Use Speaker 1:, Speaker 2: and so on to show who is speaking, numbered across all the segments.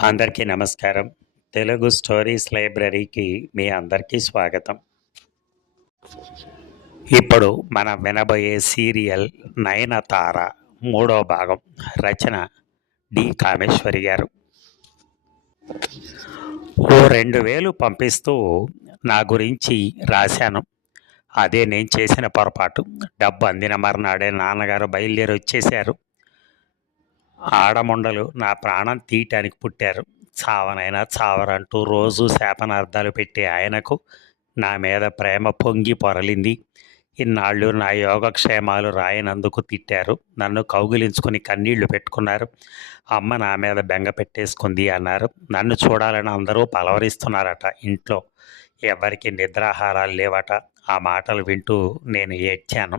Speaker 1: అందరికీ నమస్కారం. తెలుగు స్టోరీస్ లైబ్రరీకి మీ అందరికీ స్వాగతం. ఇప్పుడు మనం వినబోయే సీరియల్ నయనతార మూడో భాగం రచన డి. కామేశ్వరి గారు. ఓ రెండు వేలు పంపిస్తూ నా గురించి రాశాను. అదే నేను చేసిన పొరపాటు. డబ్బు అందిన మర్నాడే నాన్నగారు బయలుదేరి వచ్చేశారు ఆడముండలు నా ప్రాణం తీయటానికి పుట్టారు. చావనైనా చావరంటూ రోజు శాపనార్థాలు పెట్టే ఆయనకు నా మీద ప్రేమ పొంగి పొరలింది. ఇన్నాళ్ళు నా యోగక్షేమాలు రాయనందుకు తిట్టారు. నన్ను కౌగిలించుకుని కన్నీళ్ళు పెట్టుకున్నారు. అమ్మ నా మీద బెంగ పెట్టేసుకుంది అన్నారు. నన్ను చూడాలని అందరూ పలవరిస్తున్నారట ఇంట్లో. ఎవరికి నిద్రాహారాలు లేవట. ఆ మాటలు వింటూ నేను ఏడ్చాను.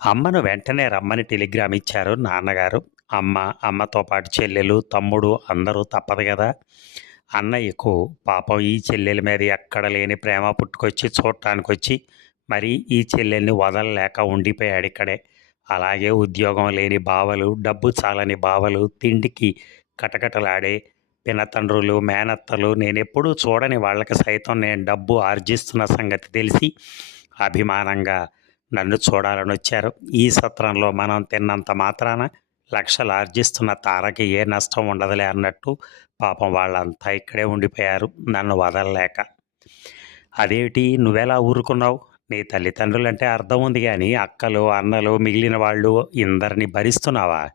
Speaker 1: అమ్మను వెంటనే రమ్మని టెలిగ్రామ్ ఇచ్చారు నాన్నగారు. అమ్మ అమ్మతో పాటు చెల్లెలు తమ్ముడు అందరూ తప్పదు కదా అన్నయ్యకు పాపం ఈ చెల్లెల మీద ఎక్కడ లేని ప్రేమ పుట్టుకొచ్చి చూడటానికి వచ్చి మరి ఈ చెల్లెల్ని వదలలేక ఉండిపోయాడు ఇక్కడే. అలాగే ఉద్యోగం లేని బావలు డబ్బు చాలని బావలు తిండికి కటకటలాడే పినతండ్రులు మేనత్తలు నేను ఎప్పుడూ చూడని వాళ్ళకి సైతం నేను డబ్బు ఆర్జిస్తున్న సంగతి తెలిసి అభిమానంగా నన్ను చూడాలని వచ్చారు. ఈ సత్రంలో మనం తిన్నంత మాత్రాన లక్షలు ఆర్జిస్తున్న తారకి ఏ నష్టం ఉండదులే అన్నట్టు పాపం వాళ్ళంతా ఇక్కడే ఉండిపోయారు. నన్ను వదలలేక. అదేమిటి? నువ్వెలా ఊరుకున్నావు? నీ తల్లిదండ్రులంటే అర్థం ఉంది కానీ అక్కలు అన్నలు మిగిలిన వాళ్ళు ఇందరిని భరిస్తున్నావా?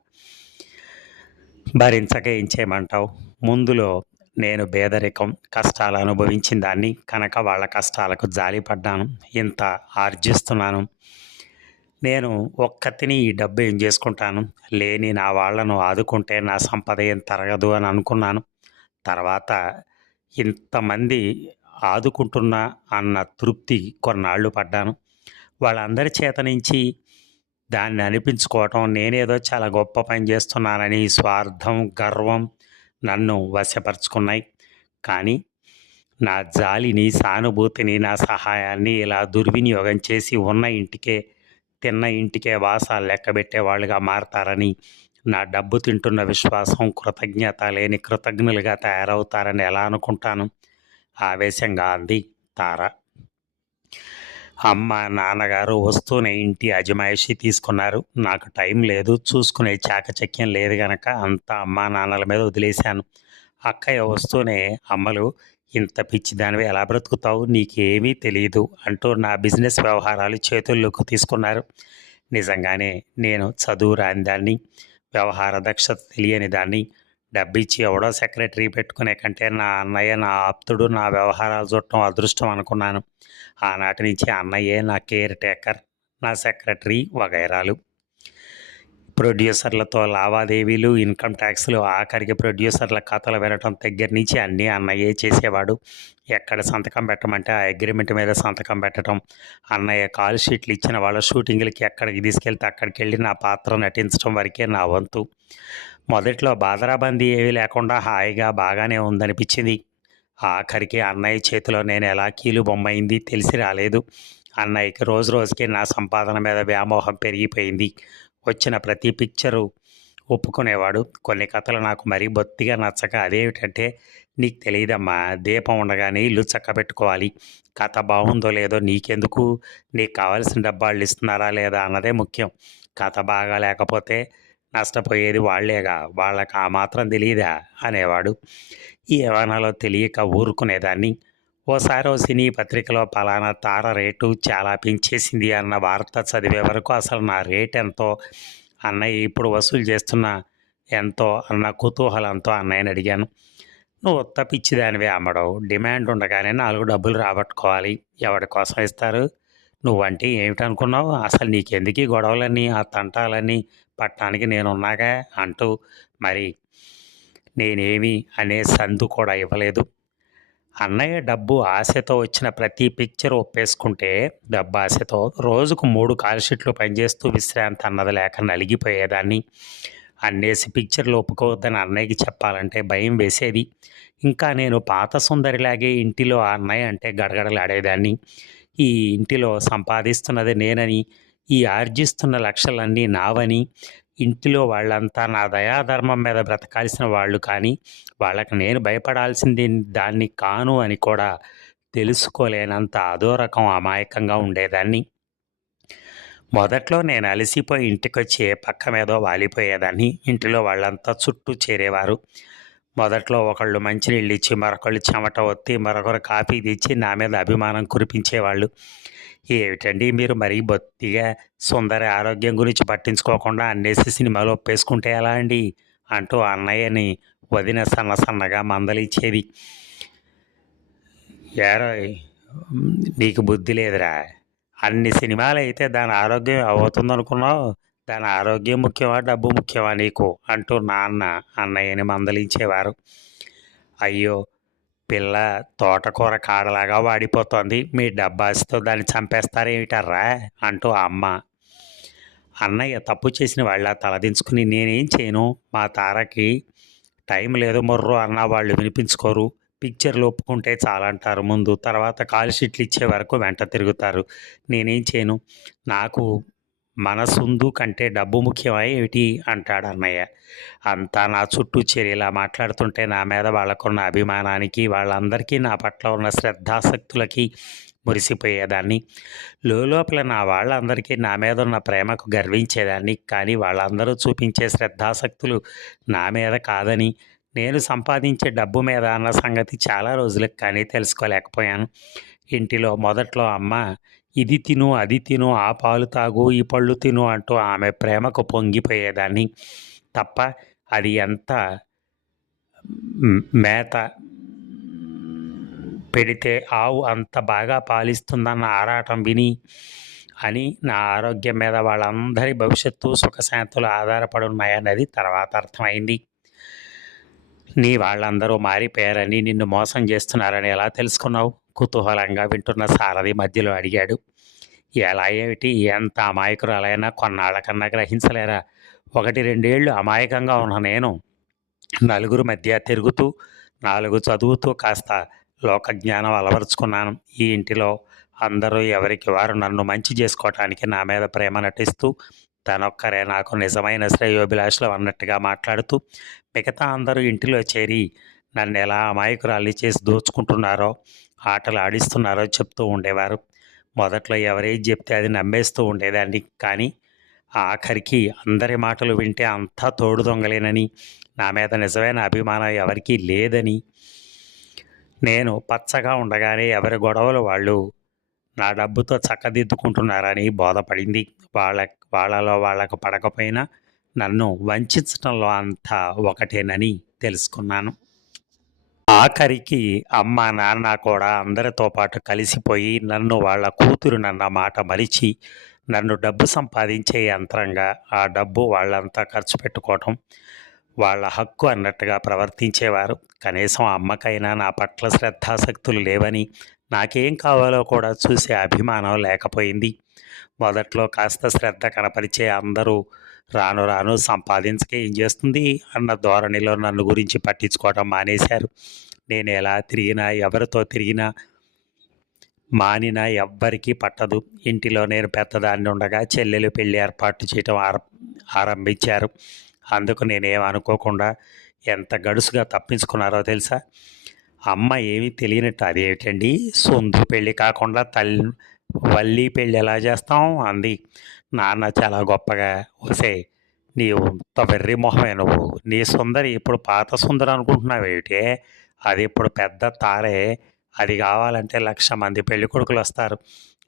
Speaker 1: భరించక ఏం చేయమంటావు? ముందులో నేను పేదరికం కష్టాలు అనుభవించిన దాన్ని కనుక వాళ్ళ కష్టాలకు జాలిపడ్డాను. ఇంత ఆర్జిస్తున్నాను. నేను ఒక్కతిని ఈ డబ్బు ఏం చేసుకుంటాను? లేని నా వాళ్ళను ఆదుకుంటే నా సంపద ఏం తరగదు అని అనుకున్నాను. తర్వాత ఇంతమంది ఆదుకుంటున్నా అన్న తృప్తి కొన్నాళ్ళు పడ్డాను. వాళ్ళందరి చేత నుంచి దాన్ని అనిపించుకోవటం నేనేదో చాలా గొప్ప పని చేస్తున్నానని స్వార్థం గర్వం నన్ను వశపరుచుకున్నాయి. కానీ నా జాలిని సానుభూతిని నా సహాయాన్ని ఇలా దుర్వినియోగం చేసి ఉన్న ఇంటికే తిన్న ఇంటికే వాసాలు లెక్కబెట్టేవాళ్ళుగా మారతారని నా డబ్బు తింటున్న విశ్వాసం కృతజ్ఞత లేని కృతజ్ఞులుగా తయారవుతారని ఎలా అనుకుంటాను? ఆవేశంగా అంది తార. అమ్మ నాన్నగారు వస్తూనే ఇంటి అజమాయిషి తీసుకున్నారు. నాకు టైం లేదు చూసుకునే చాకచక్యం లేదు గనక అంతా అమ్మా నాన్నల మీద వదిలేశాను. అక్కయ్య వస్తూనే అమ్మలు ఇంత పిచ్చిదానివి ఎలా బ్రతుకుతావు? నీకేమీ తెలియదు అంటూ నా బిజినెస్ వ్యవహారాలు చేతుల్లోకి తీసుకున్నారు. నిజంగానే నేను చదువు రాని దాన్ని వ్యవహార దక్షత తెలియని దాన్ని డబ్బిచ్చి ఎవడో సెక్రటరీ పెట్టుకునే కంటే నా అన్నయ్య నా ఆప్తుడు నా వ్యవహారాలు చూడటం అదృష్టం అనుకున్నాను. ఆనాటి నుంచి అన్నయ్యే నా కేర్ టేకర్ నా సెక్రటరీ వగైరాలు. ప్రొడ్యూసర్లతో లావాదేవీలు ఇన్కమ్ ట్యాక్స్లు ఆఖరికి ప్రొడ్యూసర్ల ఖాతాలు వినటం దగ్గర నుంచి అన్నీ అన్నయ్యే చేసేవాడు. ఎక్కడ సంతకం పెట్టమంటే ఆ అగ్రిమెంట్ మీద సంతకం పెట్టడం అన్నయ్య కాల్ షీట్లు ఇచ్చిన వాళ్ళ షూటింగ్లకి ఎక్కడికి తీసుకెళ్తే అక్కడికి వెళ్ళి నా పాత్ర నటించడం వరకే నా వంతు. మొదట్లో బాదరాబందీ ఏమీ లేకుండా హాయిగా బాగానే ఉందనిపించింది. ఆఖరికి అన్నయ్య చేతిలో నేను ఎలా కీలు బొమ్మైంది తెలిసి రాలేదు. అన్నయ్యకి రోజు రోజుకి నా సంపాదన మీద వ్యామోహం పెరిగిపోయింది. వచ్చిన ప్రతి పిక్చరు ఒప్పుకునేవాడు. కొన్ని కథలు నాకు మరీ బొత్తిగా నచ్చక అదేమిటంటే నీకు తెలియదమ్మా దీపం ఉండగానే ఇల్లు చక్కబెట్టుకోవాలి కథ బాగుందో లేదో నీకెందుకు? నీకు కావాల్సిన డబ్బాళ్ళు ఇస్తున్నారా లేదా అన్నదే ముఖ్యం. కథ బాగా లేకపోతే నష్టపోయేది వాళ్ళేగా వాళ్ళకి ఆ మాత్రం తెలియదా అనేవాడు. ఏమనాలో తెలియక ఊరుకునేదాన్ని. ఓసారి ఓ సినీ పత్రికలో పలానా తార రేటు చాలా పెంచేసింది అన్న వార్త చదివే వరకు అసలు నా రేట్ ఎంతో? అన్నయ్య ఇప్పుడు వసూలు చేస్తున్న ఎంతో? అన్న కుతూహలంతో అన్నయ్యని అడిగాను. నువ్వు ఉత్త పిచ్చిదానివే అమ్మడవు. డిమాండ్ ఉండగానే నాలుగు డబ్బులు రాబట్టుకోవాలి. ఎవరి కోసం ఇస్తారు? నువ్వంటే ఏమిటనుకున్నావు? అసలు నీకెందుకు ఈ గొడవలన్నీ? ఆ తంటాలన్నీ? పట్టడానికి నేనున్నాగా? అంటూ మరి నేనేమి అనే సందు కూడా ఇవ్వలేదు. అన్నయ్య డబ్బు ఆశతో వచ్చిన ప్రతి పిక్చర్ ఒప్పేసుకుంటే డబ్బు ఆశతో రోజుకు మూడు కాల్షీట్లు పనిచేస్తూ విశ్రాంతి అన్నది లేక నలిగిపోయేదాన్ని. అన్నేసి పిక్చర్లు ఒప్పుకోవద్దని అన్నయ్యకి చెప్పాలంటే భయం వేసేది. ఇంకా నేను పాత సుందరిలాగే ఇంటిలో ఆ అన్నయ్య అంటే గడగడలాడేదాన్ని. ఈ ఇంటిలో సంపాదిస్తున్నది నేనని ఈ ఆర్జిస్తున్న లక్షలన్నీ నావని ఇంటిలో వాళ్ళంతా నా దయాధర్మం మీద బ్రతకాల్సిన వాళ్ళు కానీ వాళ్ళకి నేను భయపడాల్సింది దాన్ని కాను అని కూడా తెలుసుకోలేనంత అదో రకం అమాయకంగా ఉండేదాన్ని. మొదట్లో నేను అలసిపోయి ఇంటికొచ్చి ఏ పక్క మీదో వాలిపోయేదాన్ని. ఇంటిలో వాళ్ళంతా చుట్టూ చేరేవారు. మొదట్లో ఒకళ్ళు మంచినీళ్ళు ఇచ్చి మరొకళ్ళు చెమట ఒత్తి మరొకరు కాఫీ తెచ్చి నా మీద అభిమానం కురిపించేవాళ్ళు. ఏమిటండి? మీరు మరీ బొత్తిగా సుందరి ఆరోగ్యం గురించి పట్టించుకోకుండా అన్నేసి సినిమాలు ఒప్పేసుకుంటే ఎలా అండి? అంటూ అన్నయ్యని వదిన సన్న సన్నగా మందలిచ్చేది. ఏరో నీకు బుద్ధి లేదురా. అన్ని సినిమాలు అయితే దాని ఆరోగ్యం అవుతుంది అనుకున్నావు దాని ఆరోగ్యం ముఖ్యమా? డబ్బు ముఖ్యమా నీకు? అంటూ నాన్న అన్నయ్యని మందలించేవారు. అయ్యో పిల్ల తోటకూర కాడలాగా వాడిపోతోంది. మీ డబ్బాసితో దాన్ని చంపేస్తారేమిటర్రా? అంటూ అమ్మ. అన్నయ్య తప్పు చేసిన వాళ్ళ తలదించుకుని నేనేం చేయను? మా తారకి టైం లేదు మొర్రు అన్న వాళ్ళు వినిపించుకోరు. పిక్చర్లు ఒప్పుకుంటే చాలంటారు. ముందు తర్వాత కాల్ షీట్లు ఇచ్చే వరకు వెంట తిరుగుతారు. నేనేం చేయను? నాకు మనసుందు కంటే డబ్బు ముఖ్యమా ఏమిటి? అంటాడు అన్నయ్య. అంతా నా చుట్టూ చేరేలా మాట్లాడుతుంటే నా మీద వాళ్ళకున్న అభిమానానికి వాళ్ళందరికీ నా పట్ల ఉన్న శ్రద్ధాసక్తులకి మురిసిపోయేదాన్ని. లోపల నా వాళ్ళందరికీ నా మీద ఉన్న ప్రేమకు గర్వించేదాన్ని. కానీ వాళ్ళందరూ చూపించే శ్రద్ధాసక్తులు నా మీద కాదని నేను సంపాదించే డబ్బు మీద అన్న సంగతి చాలా రోజులకు కానీ తెలుసుకోలేకపోయాను. ఇంటిలో మొదట్లో అమ్మ ఇది తిను అది తిను ఆ పాలు తాగు ఈ పళ్ళు తిను అంటూ ఆమె ప్రేమకు పొంగిపోయేదాన్ని. తప్ప అది ఎంత మేత పెడితే ఆవు అంత బాగా పాలిస్తుందన్న ఆరాటం విని అని నా ఆరోగ్యం మీద వాళ్ళందరి భవిష్యత్తు సుఖశాంతులు ఆధారపడి ఉన్నాయన్నది తర్వాత అర్థమైంది. నీ వాళ్ళందరూ మారిపోయారని నిన్ను మోసం చేస్తున్నారని ఎలా తెలుసుకున్నావు? కుతూహలంగా వింటున్న సారథి మధ్యలో అడిగాడు. ఎలా ఏమిటి? ఎంత అమాయకురాలైనా కొన్నాళ్ళకన్నా గ్రహించలేరా? ఒకటి రెండేళ్ళు అమాయకంగా ఉన్న నేను నలుగురు మధ్య తిరుగుతూ నాలుగు చదువుతూ కాస్త లోకజ్ఞానం అలవరుచుకున్నాను. ఈ ఇంటిలో అందరూ ఎవరికి వారు నన్ను మంచి చేసుకోవటానికి నా మీద ప్రేమ నటిస్తూ తనొక్కరే నాకు నిజమైన శ్రేయోభిలాషలు అన్నట్టుగా మాట్లాడుతూ మిగతా అందరూ ఇంటిలో చేరి నన్ను ఎలా అమాయకురాలి చేసి దోచుకుంటున్నారో ఆటలు ఆడిస్తున్నారో చెప్తూ ఉండేవారు. మొదట్లో ఎవరేది చెప్తే అది నమ్మేస్తూ ఉండేదాన్ని. కానీ ఆఖరికి అందరి మాటలు వింటే అంతా తోడు దొంగలేనని నా మీద నిజమైన అభిమానం ఎవరికీ లేదని నేను పచ్చగా ఉండగానే ఎవరి గొడవలు వాళ్ళు నా డబ్బుతో చక్కదిద్దుకుంటున్నారని బోధపడింది. వాళ్ళ వాళ్ళలో వాళ్ళకు పడకపోయినా నన్ను వంచడంలో అంతా ఒకటేనని తెలుసుకున్నాను. ఆఖరికి అమ్మ నాన్న కూడా అందరితో పాటు కలిసిపోయి నన్ను వాళ్ళ కూతురు నన్న మాట మరిచి నన్ను డబ్బు సంపాదించే యంత్రంగా ఆ డబ్బు వాళ్ళంతా ఖర్చు పెట్టుకోవటం వాళ్ళ హక్కు అన్నట్టుగా ప్రవర్తించేవారు. కనీసం అమ్మకైనా నా పట్ల శ్రద్ధాసక్తులు లేవని నాకేం కావాలో కూడా చూసే అభిమానం లేకపోయింది. మొదట్లో కాస్త శ్రద్ధ కనపరిచే అందరూ రాను రాను సంపాదించక ఏం చేస్తుంది అన్న ధోరణిలో నన్ను గురించి పట్టించుకోవడం మానేశారు. నేను ఎలా తిరిగినా ఎవరితో తిరిగినా మానినా ఎవ్వరికీ పట్టదు. ఇంటిలో నేను పెద్దదాన్ని ఉండగా చెల్లెలు పెళ్ళి ఏర్పాటు చేయటం ఆర ఆరంభించారు. అందుకు నేనేమనుకోకుండా ఎంత గడుసుగా తప్పించుకున్నారో తెలుసా? అమ్మ ఏమీ తెలియనట్టు అదేమిటండి? సొందు పెళ్ళి కాకుండా తల్లి వల్లి పెళ్ళి ఎలా చేస్తాం? అంది. నాన్న చాలా గొప్పగా వసే నీవు వెర్రి మొహమే నువ్వు. నీ సుందరి ఇప్పుడు పాత సుందరి అనుకుంటున్నావేమిటి? అది ఇప్పుడు పెద్ద తారే. అది కావాలంటే లక్ష మంది పెళ్ళి కొడుకులు వస్తారు.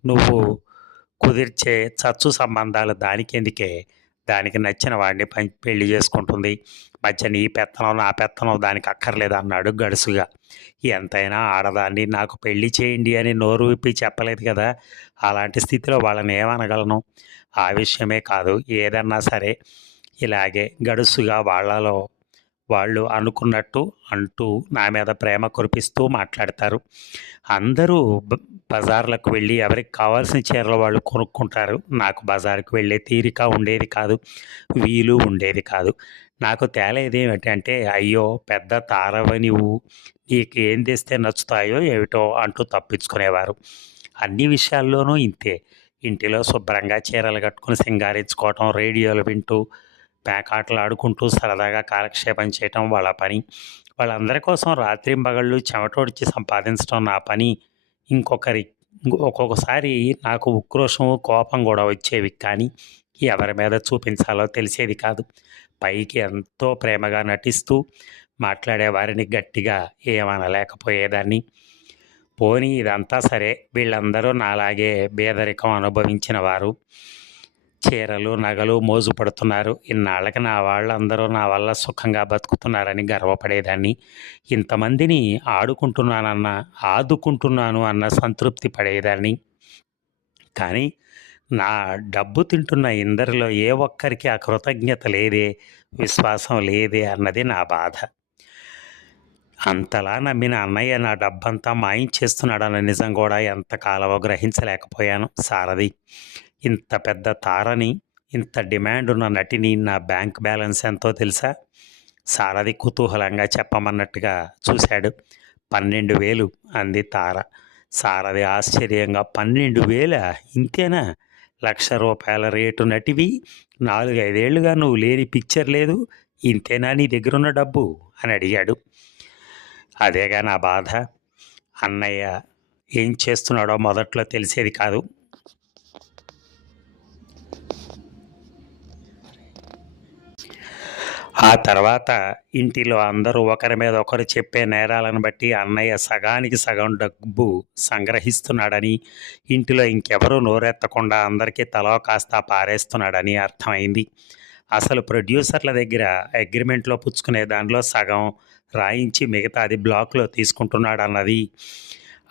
Speaker 1: నువ్వు కుదిర్చే చచ్చు సంబంధాలు దానికెందుకే దానికి నచ్చిన వాడిని పెళ్ళి చేసుకుంటుంది. మధ్య నీ పెత్తనం నా పెత్తనం దానికి అక్కర్లేదు అన్నాడు గడుసుగా. ఎంతైనా ఆడదాన్ని నాకు పెళ్ళి చేయండి అని నోరు విప్పి చెప్పలేదు కదా. అలాంటి స్థితిలో వాళ్ళని ఏమనగలను? ఆ విషయమే కాదు ఏదన్నా సరే. ఇలాగే గడుసుగా వాళ్ళలో వాళ్ళు అనుకున్నట్టు అంటూ నా మీద ప్రేమ కురిపిస్తూ మాట్లాడతారు. అందరూ బజార్లకు వెళ్ళి ఎవరికి కావాల్సిన చీరలు వాళ్ళు కొనుక్కుంటారు. నాకు బజార్కు వెళ్ళే తీరిక ఉండేది కాదు వీలు ఉండేది కాదు. నాకు తేలేది ఏమిటంటే అయ్యో పెద్ద తారవ నీవు నీకు ఏం తెస్తే నచ్చుతాయో ఏమిటో అంటూ తప్పించుకునేవారు. అన్ని విషయాల్లోనూ ఇంతే. ఇంటిలో శుభ్రంగా చీరలు కట్టుకుని సింగారించుకోవటం రేడియోలు వింటూ పేకాటలు ఆడుకుంటూ సరదాగా కాలక్షేపం చేయటం వాళ్ళ పని. వాళ్ళందరి కోసం రాత్రింబగళ్ళు చెమటోడిచి సంపాదించడం నా పని. ఇంకొకరి ఒక్కొక్కసారి నాకు ఉక్రోషం కోపం కూడా వచ్చేవి కానీ ఎవరి మీద చూపించాలో తెలిసేది కాదు. పైకి ఎంతో ప్రేమగా నటిస్తూ మాట్లాడే వారిని గట్టిగా ఏమనలేకపోయేదాన్ని. పోనీ ఇదంతా సరే వీళ్ళందరూ నాలాగే బేదరికం అనుభవించిన వారు. చీరలు నగలు మోజు పడుతున్నారు. ఇన్నాళ్ళకి నా వాళ్ళందరూ నా వల్ల సుఖంగా బతుకుతున్నారని గర్వపడేదాన్ని. ఇంతమందిని ఆడుకుంటున్నానన్న ఆదుకుంటున్నాను అన్న సంతృప్తి పడేదాన్ని. కానీ నా డబ్బు తింటున్న ఇందరిలో ఏ ఒక్కరికి ఆ కృతజ్ఞత లేదే విశ్వాసం లేదే అన్నది నా బాధ. అంతలా నమ్మిన అన్నయ్య నా డబ్బంతా మాయించేస్తున్నాడన్న నిజం కూడా ఎంతకాలమో గ్రహించలేకపోయాను. సారథి ఇంత పెద్ద తారని ఇంత డిమాండ్ ఉన్న నటిని నా బ్యాంక్ బ్యాలెన్స్ ఎంతో తెలుసా? సారథి కుతూహలంగా చెప్పమన్నట్టుగా చూశాడు. పన్నెండు వేలు అంది తార. సారథి ఆశ్చర్యంగా పన్నెండు వేల? ఇంతేనా? లక్ష రూపాయల రేటు నటివి? నాలుగైదేళ్ళుగా నువ్వు లేని పిక్చర్ లేదు. ఇంతేనా నీ దగ్గరున్న డబ్బు? అని అడిగాడు. అదేగా నా బాధ. అన్నయ్య ఏం చేస్తున్నాడో మొదట్లో తెలిసేది కాదు. ఆ తర్వాత ఇంటిలో అందరూ ఒకరి మీద ఒకరు చెప్పే నేరాలను బట్టి అన్నయ్య సగానికి సగం డబ్బు సంగ్రహిస్తున్నాడని ఇంటిలో ఇంకెవరూ నోరెత్తకుండా అందరికీ తలో కాస్త పారేస్తున్నాడని అర్థమైంది. అసలు ప్రొడ్యూసర్ల దగ్గర అగ్రిమెంట్లో పుచ్చుకునే దానిలో సగం రాయించి మిగతాది బ్లాక్లో తీసుకుంటున్నాడు అన్నది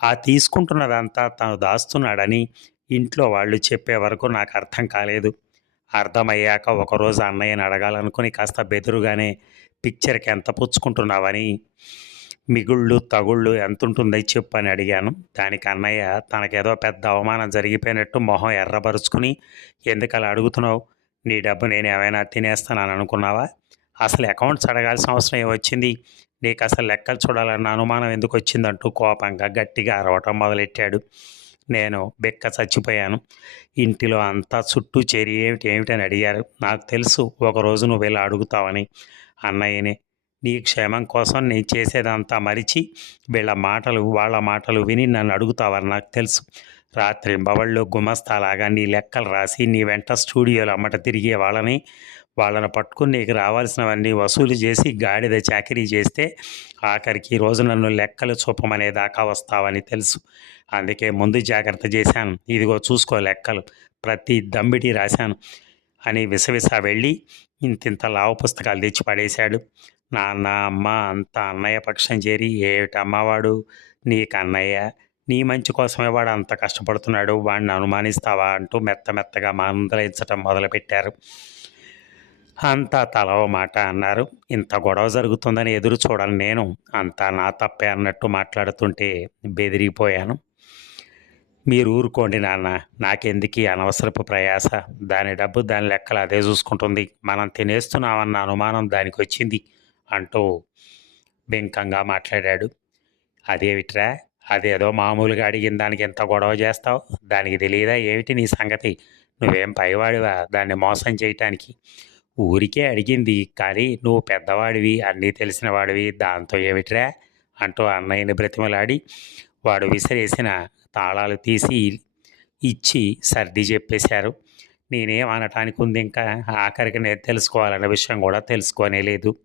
Speaker 1: ఆ తీసుకుంటున్నదంతా తను దాస్తున్నాడని ఇంట్లో వాళ్ళు చెప్పే వరకు నాకు అర్థం కాలేదు. అర్థమయ్యాక ఒకరోజు అన్నయ్యని అడగాలనుకుని కాస్త బెదురుగానే పిక్చర్కి ఎంత పుచ్చుకుంటున్నావని? మిగుళ్ళు తగుళ్ళు ఎంత ఉంటుందో చెప్పు అని అడిగాను. దానికి అన్నయ్య తనకేదో పెద్ద అవమానం జరిగిపోయినట్టు మొహం ఎర్రబరుచుకుని ఎందుకు అలా అడుగుతున్నావు? నీ డబ్బు నేను ఏమైనా తినేస్తానని అనుకున్నావా? అసలు అకౌంట్స్ అడగాల్సిన అవసరం ఏమొచ్చింది నీకు అసలు లెక్కలు చూడాలన్న అనుమానం ఎందుకు వచ్చిందంటూ కోపంగా గట్టిగా అరవటం మొదలెట్టాడు. నేను బెక్క చచ్చిపోయాను. ఇంటిలో అంతా చుట్టూ చేరి ఏమిటి ఏమిటని అడిగారు. నాకు తెలుసు ఒకరోజు నువ్వు ఇలా అడుగుతావని. అన్నయ్యనే నీ క్షేమం కోసం నేను చేసేదంతా మరిచి వీళ్ళ మాటలు వాళ్ళ మాటలు విని నన్ను అడుగుతావని నాకు తెలుసు. రాత్రి బవళ్ళు గుమస్తాలాగా నీ లెక్కలు రాసి నీ వెంట స్టూడియోలు అమ్మట తిరిగే వాళ్ళని వాళ్ళని పట్టుకుని నీకు రావాల్సినవన్నీ వసూలు చేసి గాడిద చాకరీ చేస్తే ఆఖరికి రోజు నన్ను లెక్కలు చూపమనే దాకా వస్తావని తెలుసు. అందుకే ముందు జాగ్రత్త చేశాను. ఇదిగో చూసుకో లెక్కలు. ప్రతి దమ్మిడి రాశాను అని విసవిస వెళ్ళి ఇంతింత లావు పుస్తకాలు తెచ్చి పడేశాడు. నాన్న అమ్మ అంత అన్నయ్య పక్షం చేరి ఏమిటమ్మవాడు నీకు అన్నయ్య? నీ మంచి కోసమే వాడు అంత కష్టపడుతున్నాడు? వాడిని అనుమానిస్తావా? అంటూ మెత్త మెత్తగా మందలించటం మొదలుపెట్టారు. అంతా తలవ మాట అన్నారు. ఇంత గొడవ జరుగుతుందని ఎదురు చూడాలి నేను. అంతా నా తప్పే అన్నట్టు మాట్లాడుతుంటే బెదిరిపోయాను మీరు ఊరుకోండి నాన్న. నాకెందుకీ అనవసరపు ప్రయాస? దాని డబ్బు దాని లెక్కలు అదే చూసుకుంటుంది. మనం తినేస్తున్నామన్న అనుమానం దానికి వచ్చింది అంటూ బెంకంగా మాట్లాడాడు. అదేమిట్రా? అదేదో మామూలుగా అడిగిన దానికి ఎంత గొడవ చేస్తావు? దానికి తెలియదా? ఏమిటి నీ సంగతి? నువ్వేం పైవాడివా? దాన్ని మోసం చేయటానికి. ఊరికే అడిగింది కానీ నువ్వు పెద్దవాడివి అన్నీ తెలిసిన వాడివి దాంతో ఏమిట్రా? అంటూ అన్నయ్యని బ్రతిమలాడి వాడు విసిరేసిన తాళాలు తీసి ఇచ్చి సర్ది చెప్పేశారు. నేనేం అనటానికి ఉంది ఇంకా? ఆఖరికి నేను తెలుసుకోవాలన్న విషయం కూడా తెలుసుకోనే లేదు.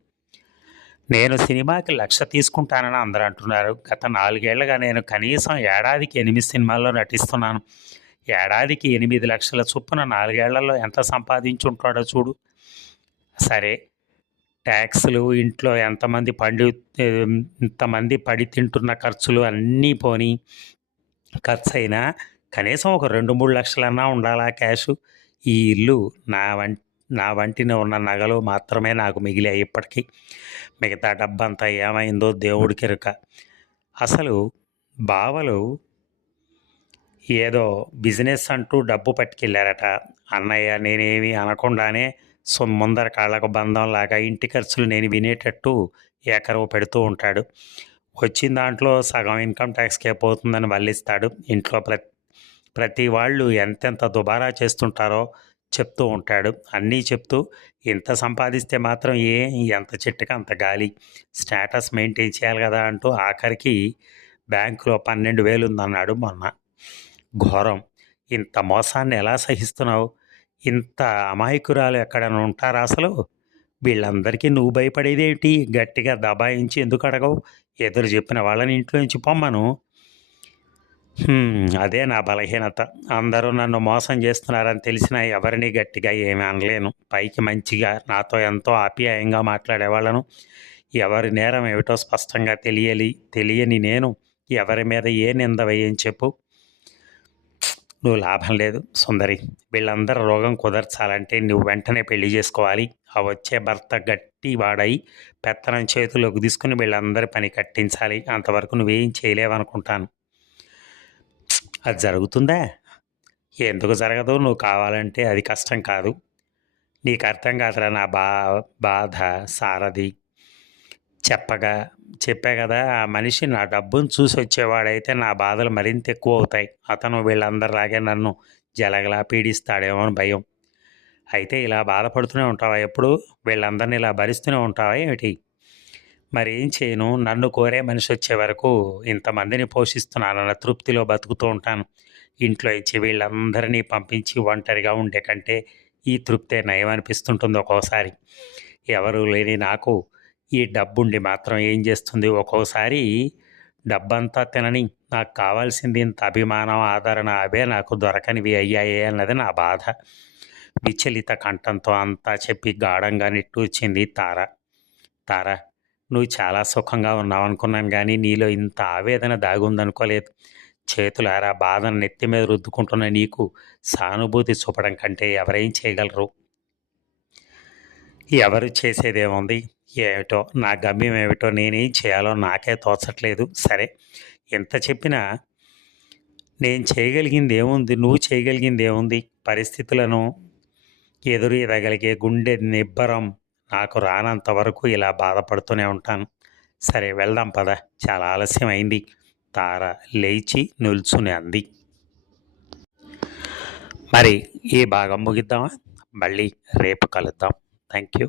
Speaker 1: నేను సినిమాకి లక్ష తీసుకుంటానని అందరూ అంటున్నారు. గత నాలుగేళ్ళుగా నేను కనీసం ఏడాదికి ఎనిమిది సినిమాల్లో నటిస్తున్నాను. ఏడాదికి ఎనిమిది లక్షల చొప్పున నాలుగేళ్ళలో ఎంత సంపాదించుంటాడో చూడు. సరే. ట్యాక్స్లు ఇంట్లో ఎంతమంది పండి ఇంతమంది పడి తింటున్న ఖర్చులు అన్నీ పోని ఖర్చు అయినా కనీసం ఒక రెండు మూడు లక్షలన్నా ఉండాలా క్యాష్? ఈ ఇల్లు నా వం నా వంటిన ఉన్న నగలు మాత్రమే నాకు మిగిలాయి ఇప్పటికీ. మిగతా డబ్బంతా ఏమైందో దేవుడికి ఎరుక అసలు బావలు ఏదో బిజినెస్ అంటూ డబ్బు పట్టుకెళ్ళారట. అన్నయ్య నేనేమి అనకుండానే సో ముందర కాళ్ళకు బంధం లాగా ఇంటి ఖర్చులు నేను వినేటట్టు ఏకరవు పెడుతూ ఉంటాడు. వచ్చిన దాంట్లో సగం ఇన్కమ్ ట్యాక్స్కే పోతుందని వల్లిస్తాడు. ఇంట్లో ప్రతి ప్రతి వాళ్ళు ఎంతెంత దుబారా చేస్తుంటారో చెప్తూ ఉంటాడు. అన్నీ చెప్తూ ఇంత సంపాదిస్తే మాత్రం ఏ ఎంత చెట్టుకి అంత గాలి. స్టేటస్ మెయింటైన్ చేయాలి కదా అంటూ ఆఖరికి బ్యాంకులో పన్నెండు వేలు ఉందన్నాడు మొన్న. ఘోరం. ఇంత మోసాన్ని ఎలా సహిస్తున్నావు? ఇంత అమాయకురాలు ఎక్కడైనా ఉంటారా అసలు? వీళ్ళందరికీ నువ్వు భయపడేదేమిటి గట్టిగా దబాయించి ఎందుకు అడగవు? ఎదురు చెప్పిన వాళ్ళని ఇంట్లో నుంచి పొమ్మను అదే నా బలహీనత. అందరూ నన్ను మోసం చేస్తున్నారని తెలిసినా ఎవరిని గట్టిగా ఏమీ అనలేను. పైకి మంచిగా నాతో ఎంతో ఆప్యాయంగా మాట్లాడేవాళ్ళను. ఎవరి నేరం ఏమిటో స్పష్టంగా తెలియలి తెలియని నేను ఎవరి మీద ఏ నింద వేయని చెప్పు. నువ్వు లాభం లేదు సుందరి. వీళ్ళందరూ రోగం కుదర్చాలంటే నువ్వు వెంటనే పెళ్ళి చేసుకోవాలి. ఆ వచ్చే భర్త గట్టి వాడై పెత్తనం చేతుల్లోకి తీసుకుని వీళ్ళందరి పని కట్టించాలి. అంతవరకు నువ్వేం చేయలేవనుకుంటాను. అది జరుగుతుందా? ఎందుకు జరగదు? నువ్వు కావాలంటే అది కష్టం కాదు. నీకు అర్థం కాదురా నా బా బాధ సారథి. చెప్పగా చెప్పా కదా ఆ మనిషి నా డబ్బును చూసి వచ్చేవాడైతే నా బాధలు మరింత ఎక్కువ అవుతాయి అతను వీళ్ళందరిలాగే నన్ను జలగలా పీడిస్తాడేమో అని భయం. అయితే ఇలా బాధపడుతూనే ఉంటావా ఎప్పుడు? వీళ్ళందరినీ ఇలా భరిస్తూనే ఉంటావా ఏమిటి? మరి ఏం చేయను? నన్ను కోరే మనిషి వచ్చే వరకు ఇంతమందిని పోషిస్తున్నానన్న తృప్తిలో బతుకుతూ ఉంటాను. ఇంట్లో ఇచ్చి వీళ్ళందరినీ పంపించి ఒంటరిగా ఉండే కంటే ఈ తృప్తే నయం అనిపిస్తుంటుంది ఒక్కోసారి. ఎవరు లేని నాకు ఈ డబ్బుండి మాత్రం ఏం చేస్తుంది? ఒక్కోసారి డబ్బంతా తినని నాకు కావాల్సింది ఇంత అభిమానం ఆదరణ అవే నాకు దొరకనివి అయ్యాయే అన్నది నా బాధ. విచలిత కంఠంతో అంతా చెప్పి గాఢంగా నిట్టూర్చింది తార. తార నువ్వు చాలా సుఖంగా ఉన్నావు అనుకున్నాను కానీ నీలో ఇంత ఆవేదన దాగుందనుకోలేదు. చేతులారా బాధను నెత్తి మీద రుద్దుకుంటున్న నీకు సానుభూతి చూపడం కంటే ఎవరేం చేయగలరు? ఎవరు చేసేదేముంది? ఏమిటో నా గమ్యం ఏమిటో నేనేం చేయాలో నాకే తోచట్లేదు. సరే ఎంత చెప్పినా నేను చేయగలిగింది ఏముంది నువ్వు చేయగలిగింది ఏముంది పరిస్థితులను ఎదురీదగలిగే గుండె నిబ్బరం నాకు రానంత వరకు ఇలా బాధపడుతూనే ఉంటాను. సరే వెళ్దాం పద. చాలా ఆలస్యం అయింది. తార లేచి నిల్చుని అంది. మరి ఈ భాగం ముగిద్దామా? మళ్ళీ రేపు కలుద్దాం. Thank you